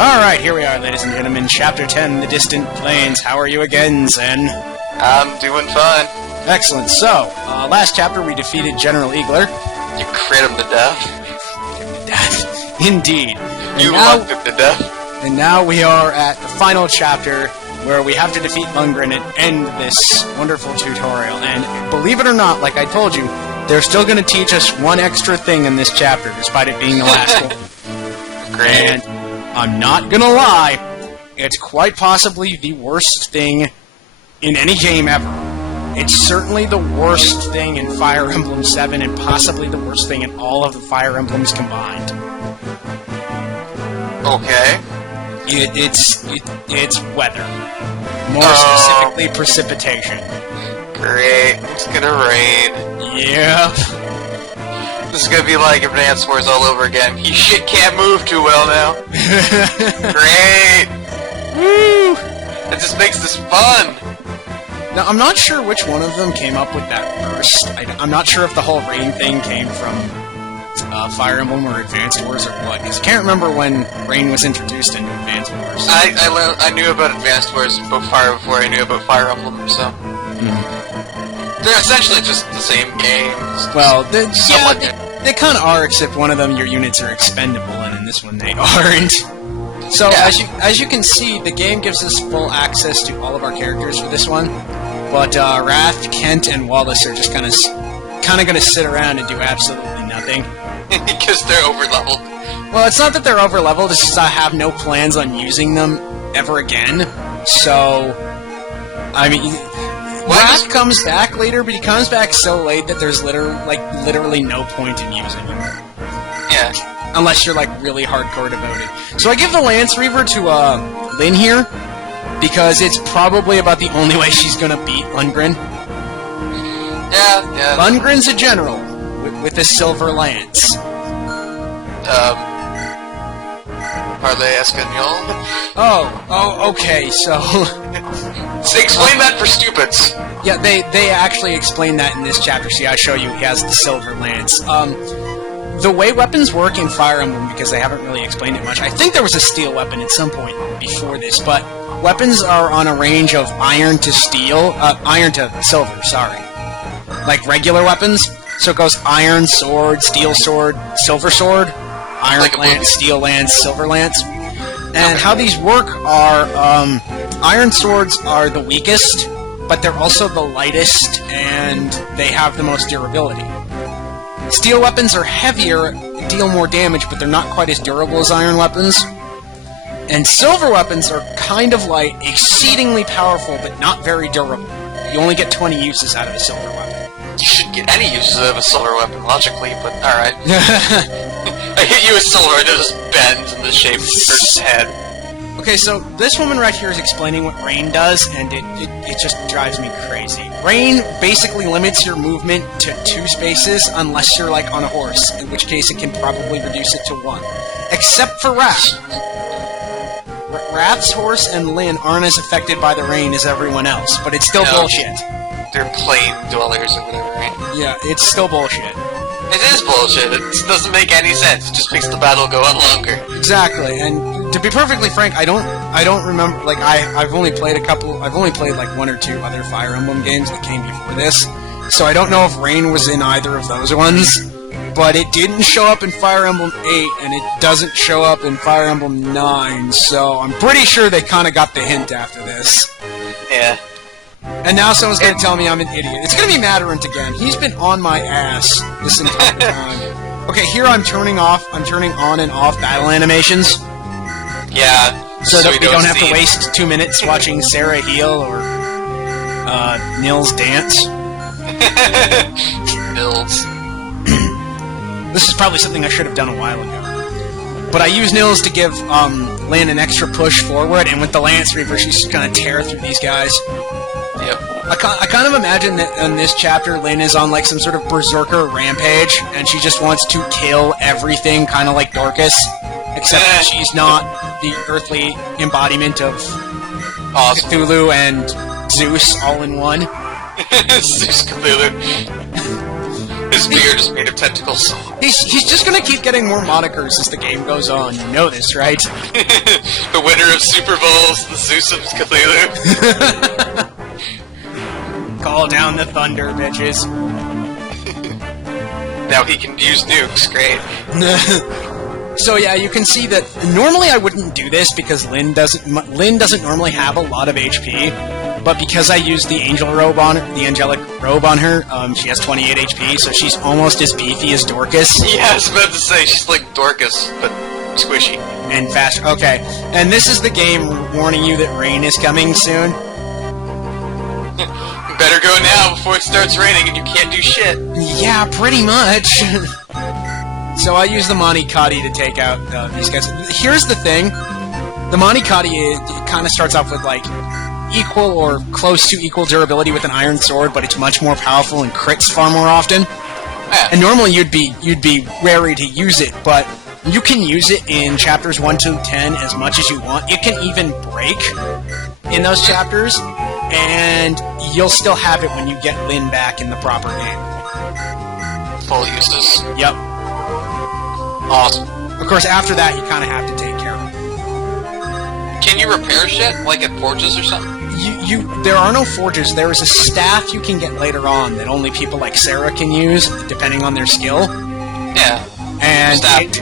Alright, here we are, ladies and gentlemen. Chapter 10, The Distant Plains. How are you again, Zen? I'm doing fine. Excellent. So, last chapter we defeated General Eagler. You crit him to death. Death. Indeed. You loved him to death. And now we are at the final chapter, where we have to defeat Lundgren and end this wonderful tutorial. And believe it or not, like I told you, they're still going to teach us one extra thing in this chapter, despite it being the last one. Great. And I'm not going to lie, it's quite possibly the worst thing in any game ever. It's certainly the worst thing in Fire Emblem 7, and possibly the worst thing in all of the Fire Emblems combined. Okay. It's weather. More specifically, precipitation. Great. It's gonna rain. Yeah. This is gonna be like Advance Wars all over again. He shit can't move too well now. Great. Woo! That just makes this fun. Now, I'm not sure which one of them came up with that first. I'm not sure if the whole rain thing came from Fire Emblem or Advanced Wars or what, because I can't remember when rain was introduced into Advanced Wars. I knew about Advanced Wars before I knew about Fire Emblem, so... They're essentially just the same games. Well, they kind of are, except one of them your units are expendable, and in this one they aren't. So, yeah. as you can see, the game gives us full access to all of our characters for this one, but Wrath, Kent, and Wallace are just kind of going to sit around and do absolutely nothing. Because they're over-leveled. Well, it's not that they're over-leveled, it's just I have no plans on using them ever again, so... I mean... Wrath comes back later, but he comes back so late that there's literally no point in using him. Yeah. Unless you're, really hardcore devoted. So I give the Lance Reaver to, Lynn here, because it's probably about the only way she's gonna beat Lundgren. Yeah. Lundgren's a general, with a silver lance. Parlez Espanol? Oh, okay, so... Explain that for stupids! Yeah, they actually explain that in this chapter. See, I show you he has the silver lance. The way weapons work in Fire Emblem, because they haven't really explained it much, I think there was a steel weapon at some point before this, but weapons are on a range of iron to steel, iron to silver, sorry. Like regular weapons, so it goes iron, sword, steel sword, silver sword, iron lance, steel lance, silver lance. And how these work are, iron swords are the weakest, but they're also the lightest, and they have the most durability. Steel weapons are heavier, deal more damage, but they're not quite as durable as iron weapons. And silver weapons are kind of light, exceedingly powerful, but not very durable. You only get 20 uses out of a silver weapon. You shouldn't get any uses out of a silver weapon, logically, but alright. I hit you with silver and it just bends in the shape of the person's head. Okay, so this woman right here is explaining what rain does, and it just drives me crazy. Rain basically limits your movement to 2 spaces unless you're, on a horse, in which case it can probably reduce it to 1. Except for Wrath. Wrath's horse and Lynn aren't as affected by the rain as everyone else, but it's still bullshit. They're plain dwellers or whatever, right? Yeah, it's still bullshit. It is bullshit. It doesn't make any sense. It just makes the battle go on longer. Exactly, and to be perfectly frank, I don't remember, I've only played 1 or 2 other Fire Emblem games that came before this, so I don't know if rain was in either of those ones, but it didn't show up in Fire Emblem 8, and it doesn't show up in Fire Emblem 9, so I'm pretty sure they kind of got the hint after this. Yeah. And now someone's going to tell me I'm an idiot. It's going to be Matterant again. He's been on my ass this entire time. Okay, here I'm turning on and off battle animations. Yeah. So that we don't have to waste 2 minutes watching Sarah heal or Nils dance. Nils. This is probably something I should have done a while ago. But I use Nils to give Lynn an extra push forward, and with the Lance Reaver, she's just going to tear through these guys. Yep. I kind of imagine that in this chapter, Lynn is on some sort of berserker rampage, and she just wants to kill everything, kind of like Dorcas, except that she's not the earthly embodiment of Cthulhu and Zeus all in one. Zeus Cthulhu. His beard is made of tentacles. He's just gonna keep getting more monikers as the game goes on. You know this, right? The winner of Super Bowls, the Zeus of Cthulhu. Call down the thunder, bitches. Now he can use nukes, great. So yeah, you can see that normally I wouldn't do this because Lynn doesn't normally have a lot of HP, but because I used the angelic robe on her, she has 28 HP, so she's almost as beefy as Dorcas. Yeah, I was about to say she's like Dorcas, but squishy and faster. Okay, and this is the game warning you that rain is coming soon. Better go now before it starts raining and you can't do shit. Yeah, pretty much. So I use the Manikati to take out these guys. Here's the thing. The Manikati kind of starts off with, like, equal or close to equal durability with an iron sword, but it's much more powerful and crits far more often. Yeah. And normally you'd be wary to use it, but you can use it in chapters 1 to 10 as much as you want. It can even break in those chapters, and you'll still have it when you get Lynn back in the proper game. Full uses. Yep. Awesome. Of course, after that, you kind of have to take care of it. Can you repair shit, like at forges or something? There are no forges. There is a staff you can get later on that only people like Sarah can use, depending on their skill. Yeah. And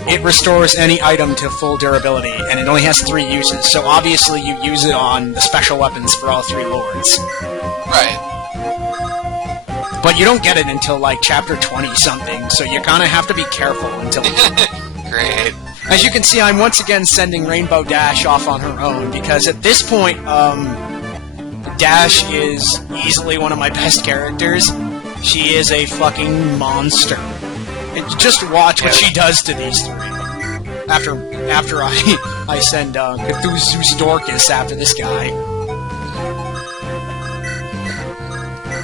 it restores any item to full durability, and it only has 3 uses, so obviously you use it on the special weapons for all 3 lords. Right. But you don't get it until, like, chapter 20-something, so you kind of have to be careful until... Great. As you can see, I'm once again sending Rainbow Dash off on her own, because at this point, Dash is easily one of my best characters. She is a fucking monster. And just watch what she does to these 3. After I send CthZeuDorcas after this guy.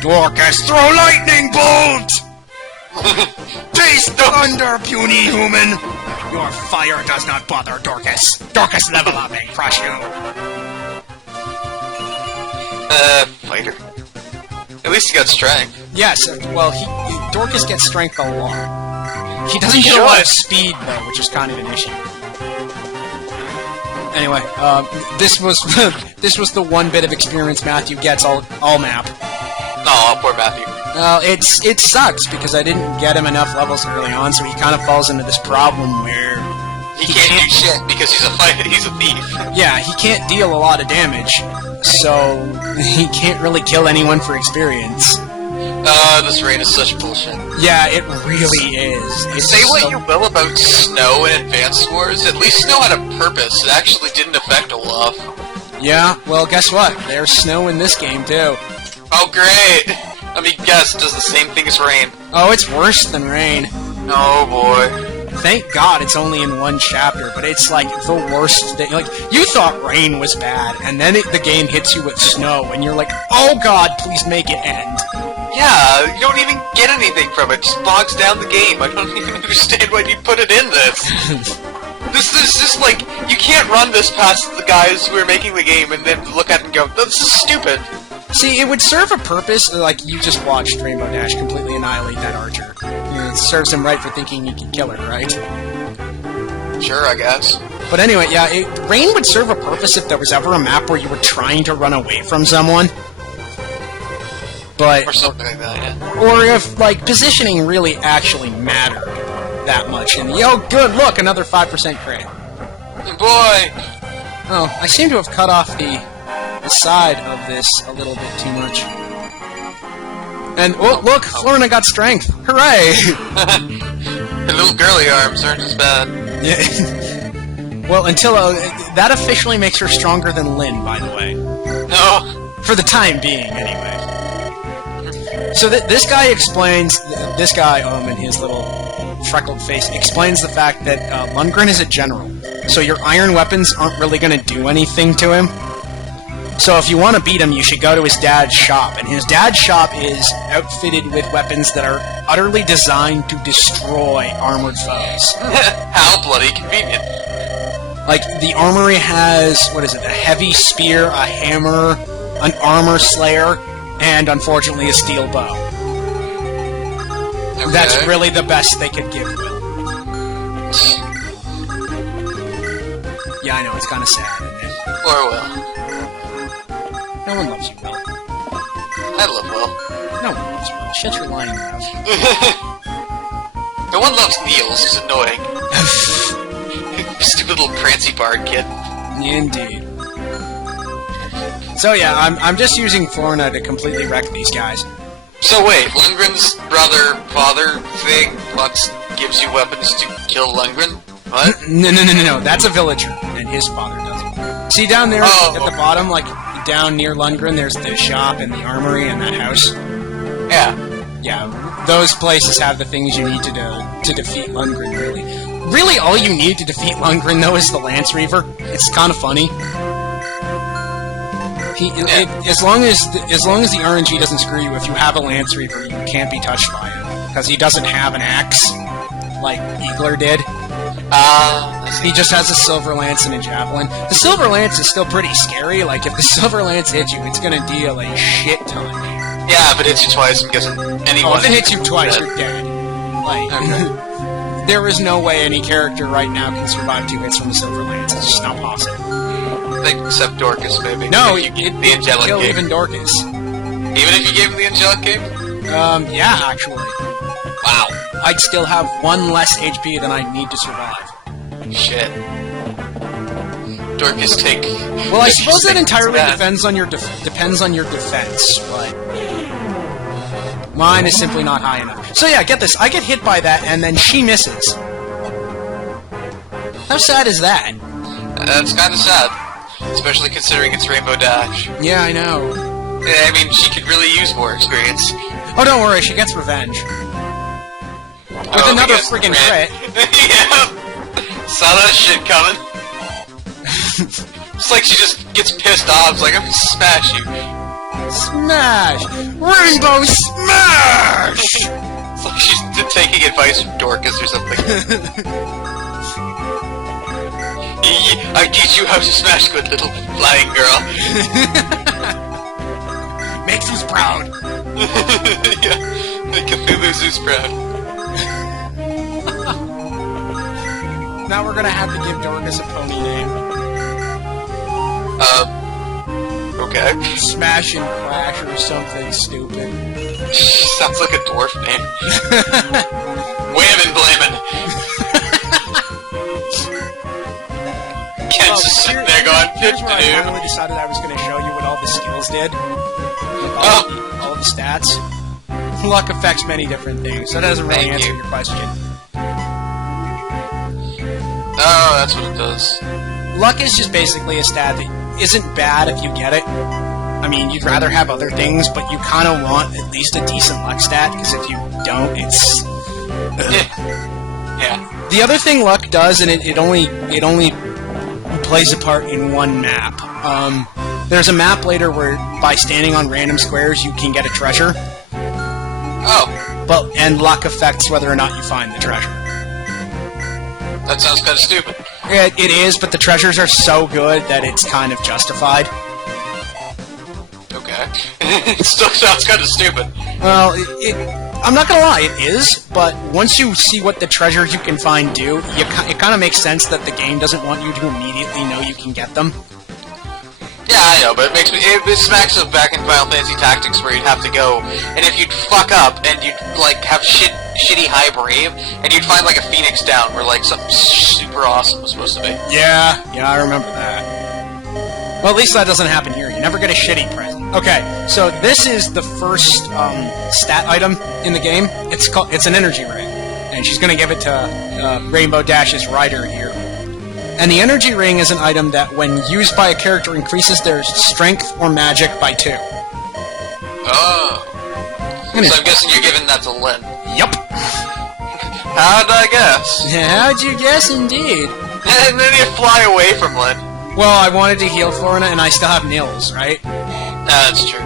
Dorcas, throw lightning bolt! Taste thunder, puny human! Your fire does not bother Dorcas. Dorcas, level up and crush you. Fighter. At least he got strength. Yes, well, Dorcas gets strength a lot. He doesn't get a lot of speed, though, which is kind of an issue. Anyway, this was the one bit of experience Matthew gets all map. Oh, poor Matthew. Well, it sucks because I didn't get him enough levels early on, so he kind of falls into this problem where he can't do shit because he's a thief. Yeah, he can't deal a lot of damage, so he can't really kill anyone for experience. This rain is such bullshit. Yeah, it really is. Say what you will about snow in Advance Wars, at least snow had a purpose. It actually didn't affect Olaf. Yeah, well, guess what? There's snow in this game, too. Oh, great! Let me guess, it does the same thing as rain. Oh, it's worse than rain. Oh, boy. Thank God it's only in 1 chapter, but it's like the worst thing. Like, you thought rain was bad, and then the game hits you with snow, and you're like, oh God, please make it end. Yeah, you don't even get anything from it. It just bogs down the game. I don't even understand why you put it in this. This is just like, you can't run this past the guys who are making the game and then look at it and go, no, this is stupid. See, it would serve a purpose, like, you just watched Rainbow Dash completely annihilate that archer. It serves him right for thinking he can kill her, right? Sure, I guess. But anyway, yeah, rain would serve a purpose if there was ever a map where you were trying to run away from someone. But, or something like that, yeah. Or if, like, positioning really actually mattered that much. And, oh, good, look, another 5% crit. Boy! Oh, I seem to have cut off the side of this a little bit too much. And, oh, look, Florina got strength. Hooray! Her little girly arms aren't as bad. Yeah. Well, until, that officially makes her stronger than Lynn, by the way. No. For the time being, anyway. So this guy explains, in his little freckled face, explains the fact that Lundgren is a general. So your iron weapons aren't really going to do anything to him. So if you want to beat him, you should go to his dad's shop. And his dad's shop is outfitted with weapons that are utterly designed to destroy armored foes. How bloody convenient. Like, the armory has, a heavy spear, a hammer, an armor slayer, and, unfortunately, a steel bow. Okay. That's really the best they could give Will. Yeah, I know, it's kind of sad, isn't it? Or Will. No one loves you, Will. I love Will. No one loves you, Will. Shut your lying mouth. No one loves Niels, he's annoying. Stupid little prancy bard kid. Indeed. So yeah, I'm just using Florna to completely wreck these guys. So wait, Lundgren's brother, father thing gives you weapons to kill Lundgren? What? No. That's a villager, and his father doesn't. See down there at the bottom, like down near Lundgren, there's the shop and the armory and that house. Yeah. Yeah, those places have the things you need to defeat Lundgren, really. Really, all you need to defeat Lundgren, though, is the Lance Reaver. It's kind of funny. As long as the RNG doesn't screw you, if you have a Lance Reaver, you can't be touched by it. Because he doesn't have an axe, like Eagler did. He just has a Silver Lance and a Javelin. The Silver Lance is still pretty scary. Like, if the Silver Lance hits you, it's gonna deal a shit ton. Yeah, if it hits you twice, I'm guessing anyone... if it hits you twice, you're dead. Like, there is no way any character right now can survive 2 hits from a Silver Lance. It's just not possible. I think except Dorcas, maybe. No, if you get the Angelic Cape. Even Dorcas. Even if you gave him the Angelic Cape? Yeah, actually. Wow. I'd still have 1 less HP than I'd need to survive. Shit. Dorcas take... Well, I suppose that entirely depends on your defense, but... Mine is simply not high enough. So yeah, get this. I get hit by that, and then she misses. How sad is that? That's kind of sad. Especially considering it's Rainbow Dash. Yeah, I know. I mean, she could really use more experience. Oh, don't worry, she gets revenge. With another friggin' crit. Yeah! Saw that shit coming. It's like she just gets pissed off. It's like, I'm gonna smash you. Smash! Rainbow Smash! It's like she's taking advice from Dorcas or something. I teach you how to smash, good little flying girl. Make Zeus proud. Yeah, make Cthulhu Zeus proud. Now we're gonna have to give Dorcas a pony name. Okay. Smash and Crash or something stupid. Sounds like a dwarf name. Whammon blammin'. Ken's just sitting there going, here's where I finally decided I was going to show you what all the skills did. All the stats. Luck affects many different things, so that doesn't really answer your question. Oh, that's what it does. Luck is just basically a stat that isn't bad if you get it. I mean, you'd rather have other things, but you kind of want at least a decent luck stat, because if you don't, it's... Yeah. The other thing luck does, and it only plays a part in one map. There's a map later where by standing on random squares you can get a treasure. Oh. And luck affects whether or not you find the treasure. That sounds kind of stupid. It is, but the treasures are so good that it's kind of justified. Okay. It still sounds kind of stupid. Well, I'm not gonna lie, it is, but once you see what the treasures you can find do, it kind of makes sense that the game doesn't want you to immediately know you can get them. Yeah, I know, but it smacks of back in Final Fantasy Tactics where you'd have to go, and if you'd fuck up, and you'd, like, have shitty high brave, and you'd find, like, a phoenix down where, like, something super awesome was supposed to be. Yeah, I remember that. Well, at least that doesn't happen here. You never get a shitty present. Okay, so this is the first stat item in the game. It's an energy ring, and she's gonna give it to Rainbow Dash's rider here. And the energy ring is an item that, when used by a character, increases their strength or magic by 2. Oh. So I'm guessing you're giving that to Lynn. Yup. How'd I guess? How'd you guess, indeed? And then you fly away from Lynn. Well, I wanted to heal Florna, and I still have Nils, right? That's true.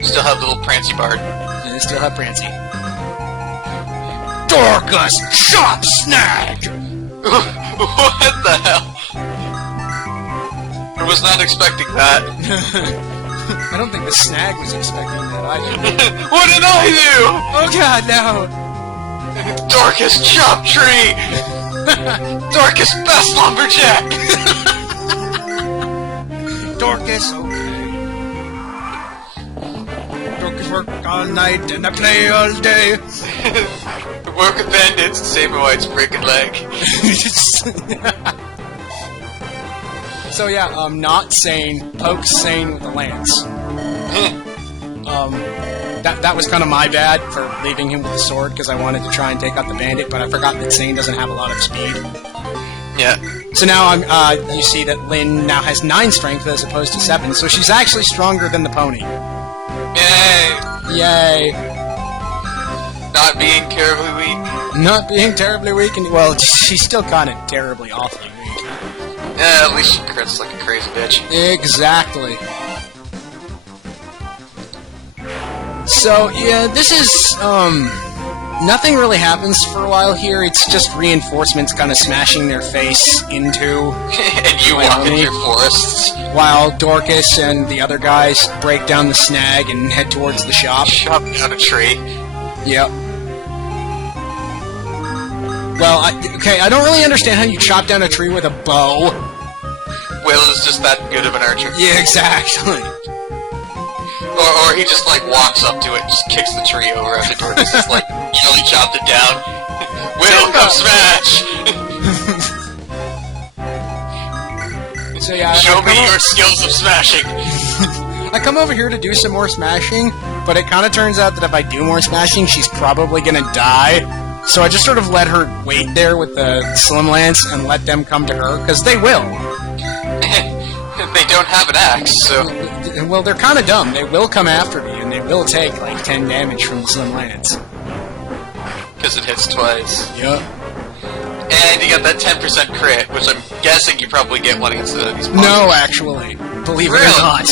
Still have little Prancy Bard. And I still have Prancy. Dorcas! Shop Snag! What the hell? I was not expecting that. I don't think the Snag was expecting that either. What did I do? Oh god, no! Dorcas, chop tree! Dorcas, best lumberjack! Dorcas, okay. Dorcas work all night and I play all day. Work with bandits, save my wife's breaking leg. So yeah, not sane, pokes sane with the lance. That was kind of my bad for leaving him with the sword, because I wanted to try and take out the bandit, but I forgot that Sane doesn't have a lot of speed. Yeah. So now you see that Lynn now has 9 strength as opposed to 7, so she's actually stronger than the pony. Yay! Yay! Not being terribly weak. Not being terribly weak, and well, she's still kind of terribly awfully weak. Yeah, at least she crits like a crazy bitch. Exactly. So, yeah, this is, nothing really happens for a while here. It's just reinforcements kind of smashing their face into... and you walk in through forests. While Dorcas and the other guys break down the snag and head towards the shop. Chop down a tree. Yep. Well, I don't really understand how you chop down a tree with a bow. Will is just that good of an archer. Yeah, exactly. Or he just, like, walks up to it and just kicks the tree over after Dorcas just, like, he chopped it down. Will, come smash! So, yeah, show me your skills of smashing! I come over here to do some more smashing, but it kind of turns out that if I do more smashing, she's probably gonna die. So I just sort of let her wait there with the slim lance and let them come to her, because they will. They don't have an axe, so... Well, they're kind of dumb. They will come after me, and they will take, like, 10 damage from the slim lance. Because it hits twice. Yup. And you got that 10% crit, which I'm guessing you probably get one against these monsters. No, actually. Believe it or not.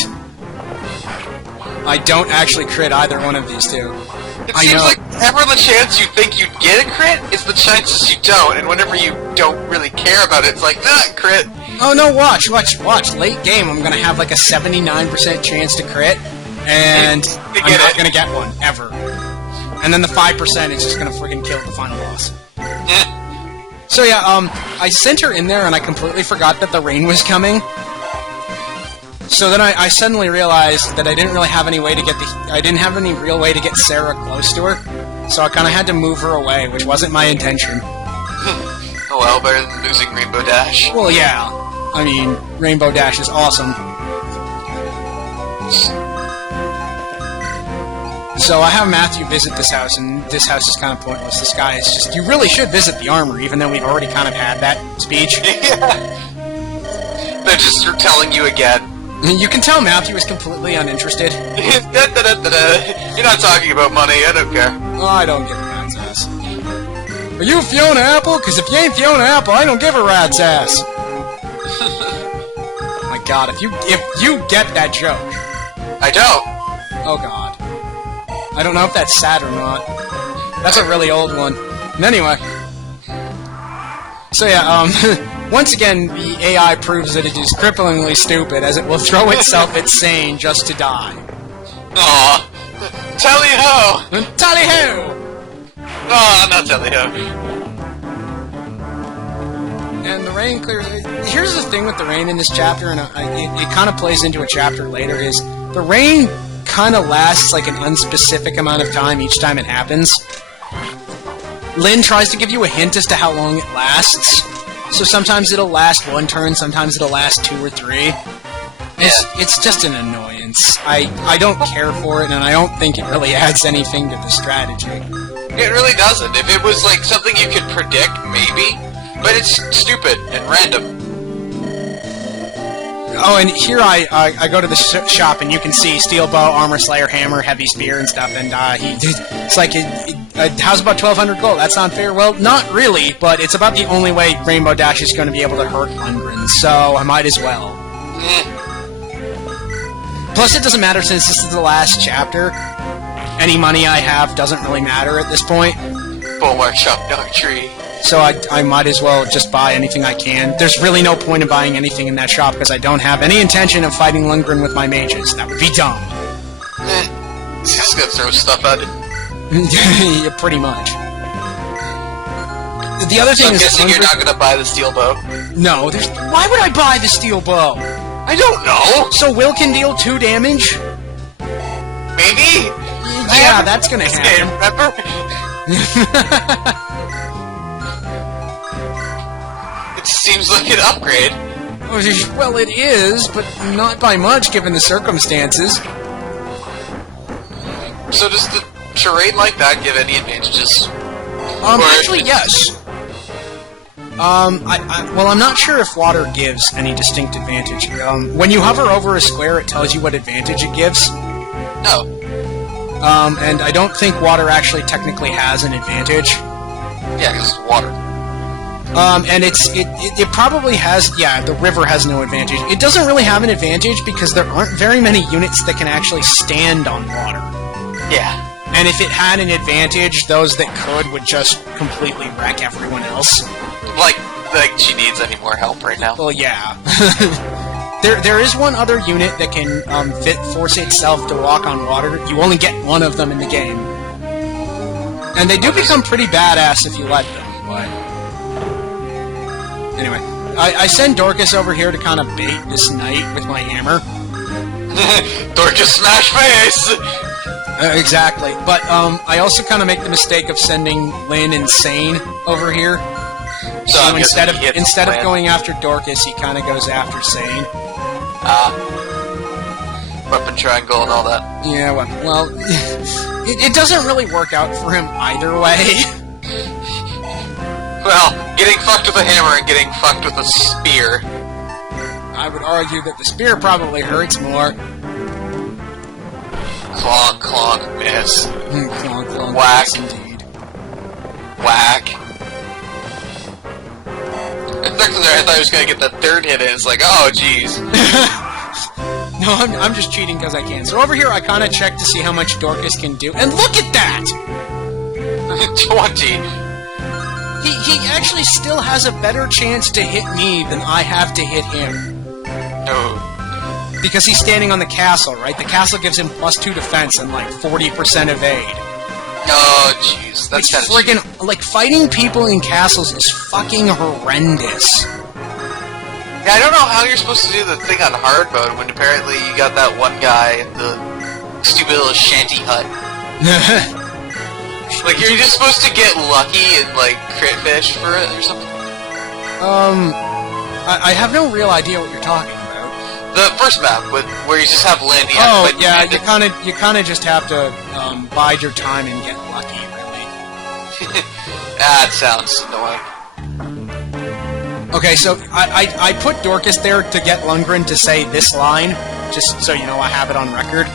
I don't actually crit either one of these two. It seems like whenever the chance you think you'd get a crit, it's the chances you don't, and whenever you don't really care about it, it's like, crit. Oh no, watch. Late game, I'm gonna have like a 79% chance to crit, and I'm not gonna get one, ever. And then the 5% is just gonna friggin' kill the final boss. So yeah, I sent her in there and I completely forgot that the rain was coming. So then I suddenly realized that I didn't really have any way to get I didn't have any real way to get Sarah close to her. So I kinda had to move her away, which wasn't my intention. Oh well, better than losing Rainbow Dash. Well, yeah. I mean, Rainbow Dash is awesome. So I have Matthew visit this house, and this house is kind of pointless. This guy is just... You really should visit the armor, even though we've already kind of had that speech. They're just telling you again. You can tell Matthew is completely uninterested. You're not talking about money, I don't care. Oh, I don't give a rat's ass. Are you Fiona Apple? Because if you ain't Fiona Apple, I don't give a rat's ass. My god, if you get that joke... I don't. Oh god. I don't know if that's sad or not. That's a really old one. And anyway. So yeah, once again, the AI proves that it is cripplingly stupid, as it will throw itself at Sane just to die. Aw. Tally-ho! Tally-ho! Aw, not tally-ho. And the rain clears... Here's the thing with the rain in this chapter, and it kind of plays into a chapter later, is the rain kind of lasts like an unspecific amount of time each time it happens. Lynn tries to give you a hint as to how long it lasts. So sometimes it'll last 1 turn, sometimes it'll last 2 or 3. It's just an annoyance. I don't care for it, and I don't think it really adds anything to the strategy. It really doesn't. If it was like something you could predict, maybe. But it's stupid and random. Oh, and here I go to the shop, and you can see steel bow, armor slayer, hammer, heavy spear, and stuff, and it's like, how's about 1,200 gold? That's not fair. Well, not really, but it's about the only way Rainbow Dash is going to be able to hurt Lundgren, so I might as well. Plus, it doesn't matter since this is the last chapter. Any money I have doesn't really matter at this point. Bulwark shop, dark tree. So I might as well just buy anything I can. There's really no point in buying anything in that shop because I don't have any intention of fighting Lundgren with my mages. That would be dumb. He's just gonna throw stuff at it. Yeah, pretty much. The other thing I'm is... guessing you're not gonna buy the steel bow? No, why would I buy the steel bow? I don't know! So Will can deal 2 damage? Maybe? Yeah, that's gonna happen. Remember? It seems like an upgrade. Well, it is, but not by much given the circumstances. So does the terrain like that give any advantages? Actually, yes. Well, I'm not sure if water gives any distinct advantage. When you hover over a square, it tells you what advantage it gives. No. And I don't think water actually technically has an advantage. Yeah, because it's water. And it probably has, yeah, the river has no advantage. It doesn't really have an advantage because there aren't very many units that can actually stand on water. Yeah. And if it had an advantage, those that could would just completely wreck everyone else. Like she needs any more help right now. Well, yeah. There is one other unit that can force itself to walk on water. You only get one of them in the game. And they do become pretty badass if you let them, but... Anyway, I send Dorcas over here to kind of bait this knight with my hammer. Dorcas smash face! Exactly. But I also kind of make the mistake of sending Lynn insane over here. So instead of going after Dorcas, he kind of goes after Sane. Weapon triangle and all that. Yeah, well, it doesn't really work out for him either way. Well, getting fucked with a hammer and getting fucked with a spear. I would argue that the spear probably hurts more. Clonk, clonk, miss. Clonk, clonk, whack. Yes, indeed. Whack. I thought I was gonna get the 3rd hit in. It's like, oh, jeez. No, I'm just cheating because I can. So over here, I kind of check to see how much Dorcas can do. And look at that! 20. He actually still has a better chance to hit me than I have to hit him. No. Because he's standing on the castle, right? The castle gives him +2 defense and like 40% evade. Oh, jeez. That's It's friggin' like fighting people in castles is fucking horrendous. Yeah, I don't know how you're supposed to do the thing on hard mode when apparently you got that one guy in the stupid little shanty hut. Like, you're just supposed to get lucky and, like, crit fish for it or something? I have no real idea what you're talking about. The first map, where you just have Lynn. Oh, yeah, you kind of just have to bide your time and get lucky, really. That sounds annoying. Okay, so I put Dorcas there to get Lundgren to say this line, just so you know I have it on record,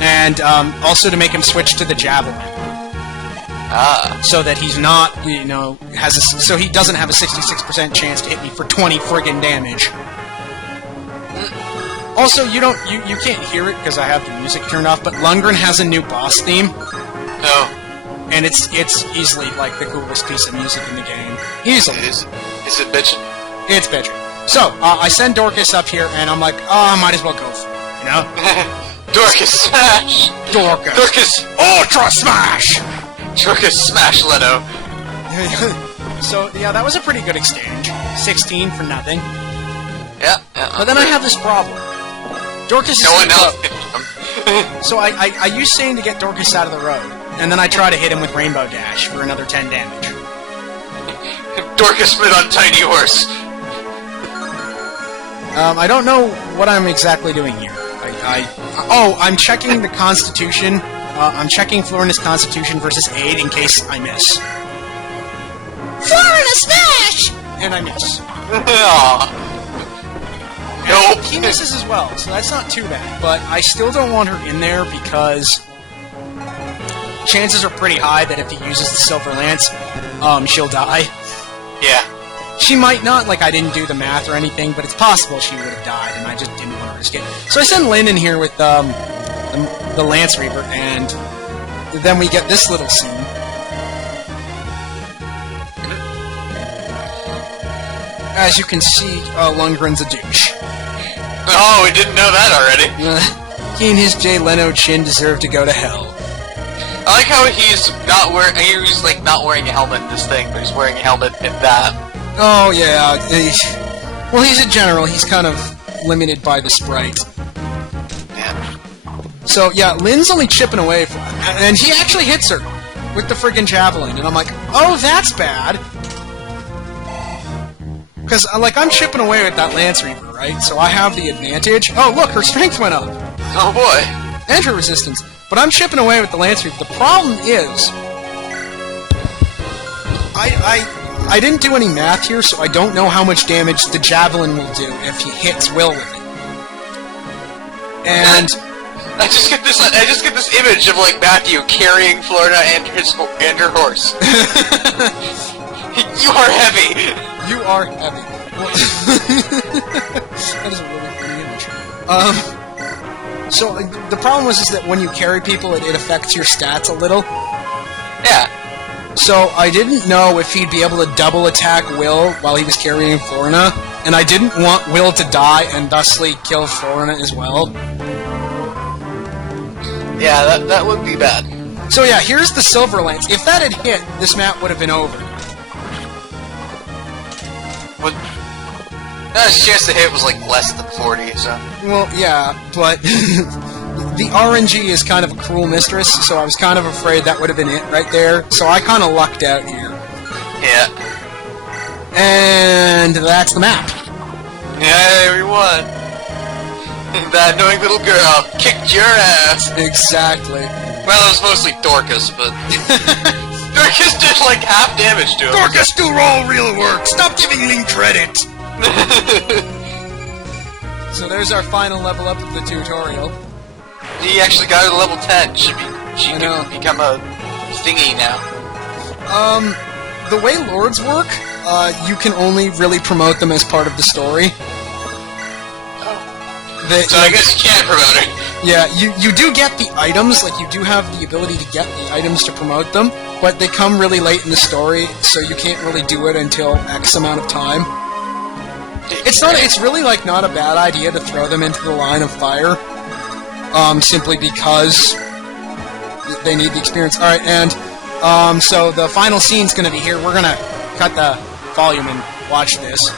and also to make him switch to the javelin. So that he's not, you know, so he doesn't have a 66% chance to hit me for 20 friggin' damage. Also, you can't hear it because I have the music turned off, but Lundgren has a new boss theme. No. And it's easily, like, the coolest piece of music in the game. Easily. Is it bitchin'? It's bitchin'. So, I send Dorcas up here, and I'm like, oh, I might as well go for it, you know? Dorcas smash! Dorcas Ultra Smash! Dorcas smash Leno. So, yeah, that was a pretty good exchange. 16 for nothing. Yeah. But then I have this problem. Dorcas is no one else. So I use Sane to get Dorcas out of the road, and then I try to hit him with Rainbow Dash for another 10 damage. Dorcas spit on tiny horse. I don't know what I'm exactly doing here. I'm checking the Constitution. I'm checking Florina's Constitution versus Aid in case I miss. Florina Smash! And I miss. Nope. He misses as well, so that's not too bad. But I still don't want her in there because chances are pretty high that if he uses the Silver Lance, she'll die. Yeah. She might not, like I didn't do the math or anything, but it's possible she would have died, and I just didn't want to risk it. So I send Lynn in here with the Lance Reaver, and then we get this little scene. As you can see, Lundgren's a douche. Oh, we didn't know that already. He and his Jay Leno chin deserve to go to hell. I like how he's like not wearing a helmet in this thing, but he's wearing a helmet in that. Oh yeah. Well, he's a general. He's kind of limited by the sprite. Yeah. So yeah, Lynn's only chipping away, and he actually hits her with the friggin' javelin, and I'm like, oh, that's bad. Because like I'm chipping away with that Lance Reaver, right? So I have the advantage. Oh look, her strength went up. Oh boy. And her resistance. But I'm chipping away with the Lance Reaver. The problem is, I didn't do any math here, so I don't know how much damage the javelin will do if he hits Will with it. And I just get this image of like Matthew carrying Florida and her horse. You are heavy. You are heavy. That is a really funny image. So the problem was is that when you carry people, it affects your stats a little. Yeah. So I didn't know if he'd be able to double attack Will while he was carrying Florina, and I didn't want Will to die and thusly kill Florina as well. Yeah, that would be bad. So yeah, here's the Silver Lance. If that had hit, this map would have been over. But his chance to hit was like less than 40, so... Well, yeah, but the RNG is kind of a cruel mistress, so I was kind of afraid that would have been it right there. So I kind of lucked out here. Yeah. And that's the map. Yeah, we won. That annoying little girl kicked your ass. Exactly. Well, it was mostly Dorcas, but... Dorcas did like half damage to him. Dorcas, do all real work! Stop giving Link credit! So there's our final level up of the tutorial. He actually got her to level 10. She can become a thingy now. The way Lords work, you can only really promote them as part of the story. So I guess you can't promote her. Yeah, you do get the items, like you do have the ability to get the items to promote them, but they come really late in the story, so you can't really do it until X amount of time. It's really like not a bad idea to throw them into the line of fire, simply because they need the experience. Alright, and so the final scene's gonna be here. We're gonna cut the volume and watch this.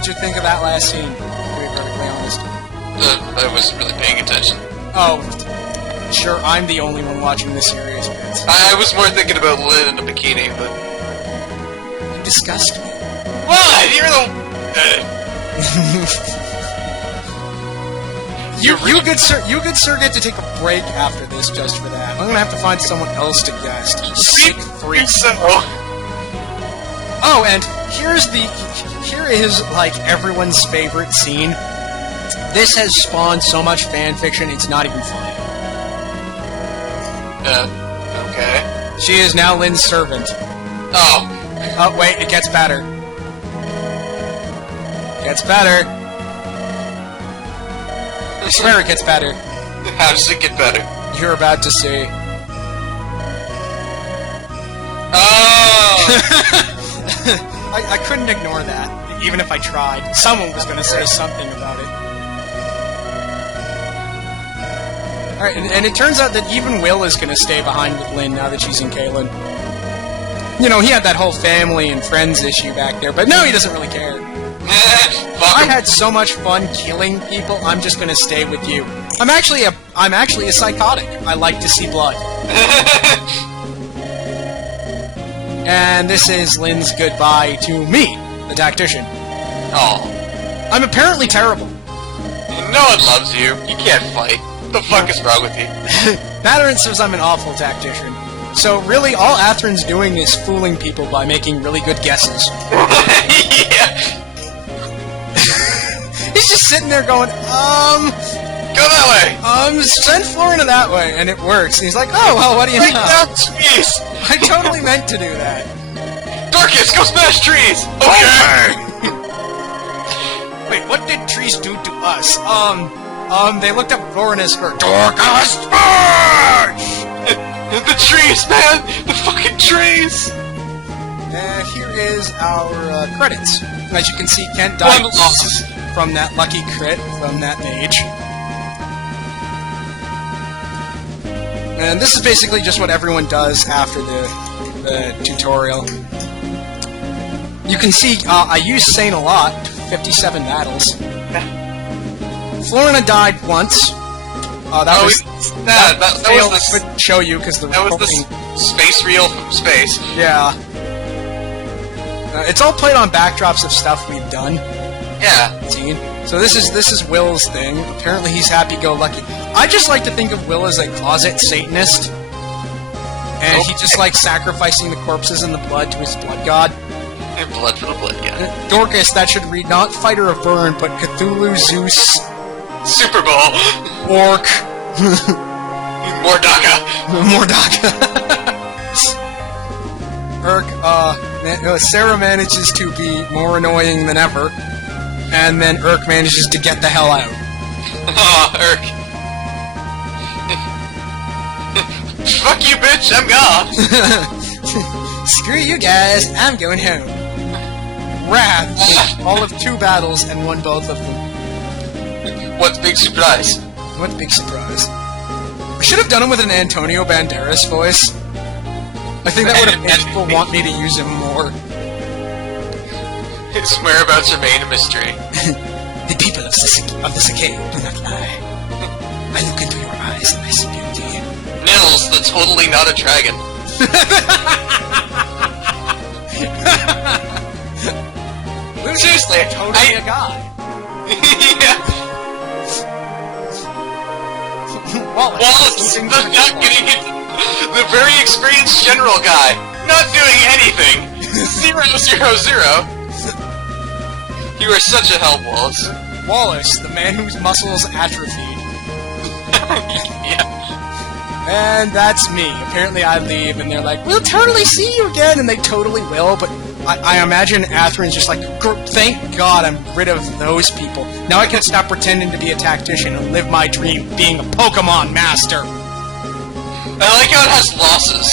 did you think of that last scene, to be perfectly honest? I wasn't really paying attention. Oh, sure, I'm the only one watching this series. I was more thinking about Lynn in a bikini, but... You disgust me. What? You're the... You good sir get to take a break after this just for that. I'm gonna have to find someone else to guest. Sick freak. So... Oh, and here is like everyone's favorite scene. This has spawned so much fan fiction, it's not even funny. Okay. She is now Lynn's servant. Oh. Oh, wait, it gets better. Gets better. I swear it gets better. How does it get better? You're about to see. Oh! I couldn't ignore that, even if I tried. Someone was going to say something about it. Alright, and it turns out that even Will is going to stay behind with Lynn now that she's in Caelin. You know, he had that whole family and friends issue back there, but no, he doesn't really care. I had so much fun killing people, I'm just gonna stay with you. I'm actually a psychotic. I like to see blood. And this is Lynn's goodbye to me, the tactician. Oh. I'm apparently terrible. No one loves you. You can't fight. What the fuck is wrong with you? Matterin says I'm an awful tactician. So really, all Athran's doing is fooling people by making really good guesses. Yeah. He's just sitting there going, Go that way! Send Florina that way, and it works. And he's like, oh, well, what do you know? Trees! I totally meant to do that. Dorcas, go smash trees! Okay! Wait, what did trees do to us? They looked up Florina's for Dorcas Smash! The trees, man! The fucking trees! And here is our credits. As you can see, Kent died from that lucky crit from that mage. And this is basically just what everyone does after the tutorial. You can see I use Sane a lot, 57 battles. Florina died once. That was the show you because the space reel from space. Yeah. It's all played on backdrops of stuff we've done. Yeah. So this is Will's thing. Apparently he's happy-go-lucky. I just like to think of Will as a closet Satanist. And he just likes sacrificing the corpses and the blood to his blood god. And blood for the blood god. Dorcas, that should read not Fighter of Burn, but Cthulhu, Zeus... Super Bowl! Orc... Mordaka! Mordaka. Sarah manages to be more annoying than ever, and then Urk manages to get the hell out. Aw, Urk. Fuck you, bitch, I'm gone! Screw you guys, I'm going home. Wrath, all of 2 battles and won both of them. What big surprise? What big surprise. I should have done him with an Antonio Banderas voice. I think that would have made people want me to use him more. His whereabouts remain a mystery. The people of the Cicade do not lie. I look into your eyes and I see beauty. Nils, the totally not a dragon. Seriously, totally a guy. Yeah. Wallace, the very experienced general guy, not doing anything. 000. You are such a help, Wallace. Wallace, the man whose muscles atrophied. Yeah. And that's me. Apparently I leave, and they're like, we'll totally see you again, and they totally will, but I imagine Athran's just like, thank God I'm rid of those people. Now I can stop pretending to be a tactician and live my dream being a Pokemon master. I like how it has losses.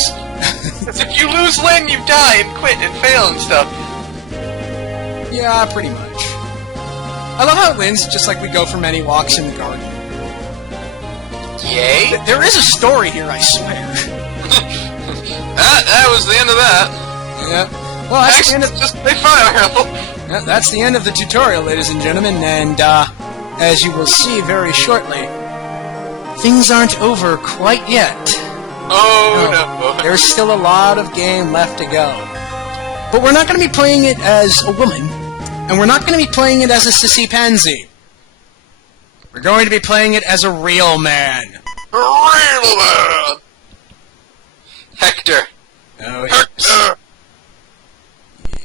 Because if you lose Lynn, you die and quit and fail and stuff. Yeah, pretty much. I love how Lynn's just like we go for many walks in the garden. Yay? There is a story here, I swear. That was the end of that. Yeah. Well, that's the end of just play Fire Emblem. Yeah, that's the end of the tutorial, ladies and gentlemen, and as you will see very shortly, things aren't over quite yet. Oh no. There's still a lot of game left to go. But we're not going to be playing it as a woman, and we're not going to be playing it as a sissy pansy. We're going to be playing it as a real man. A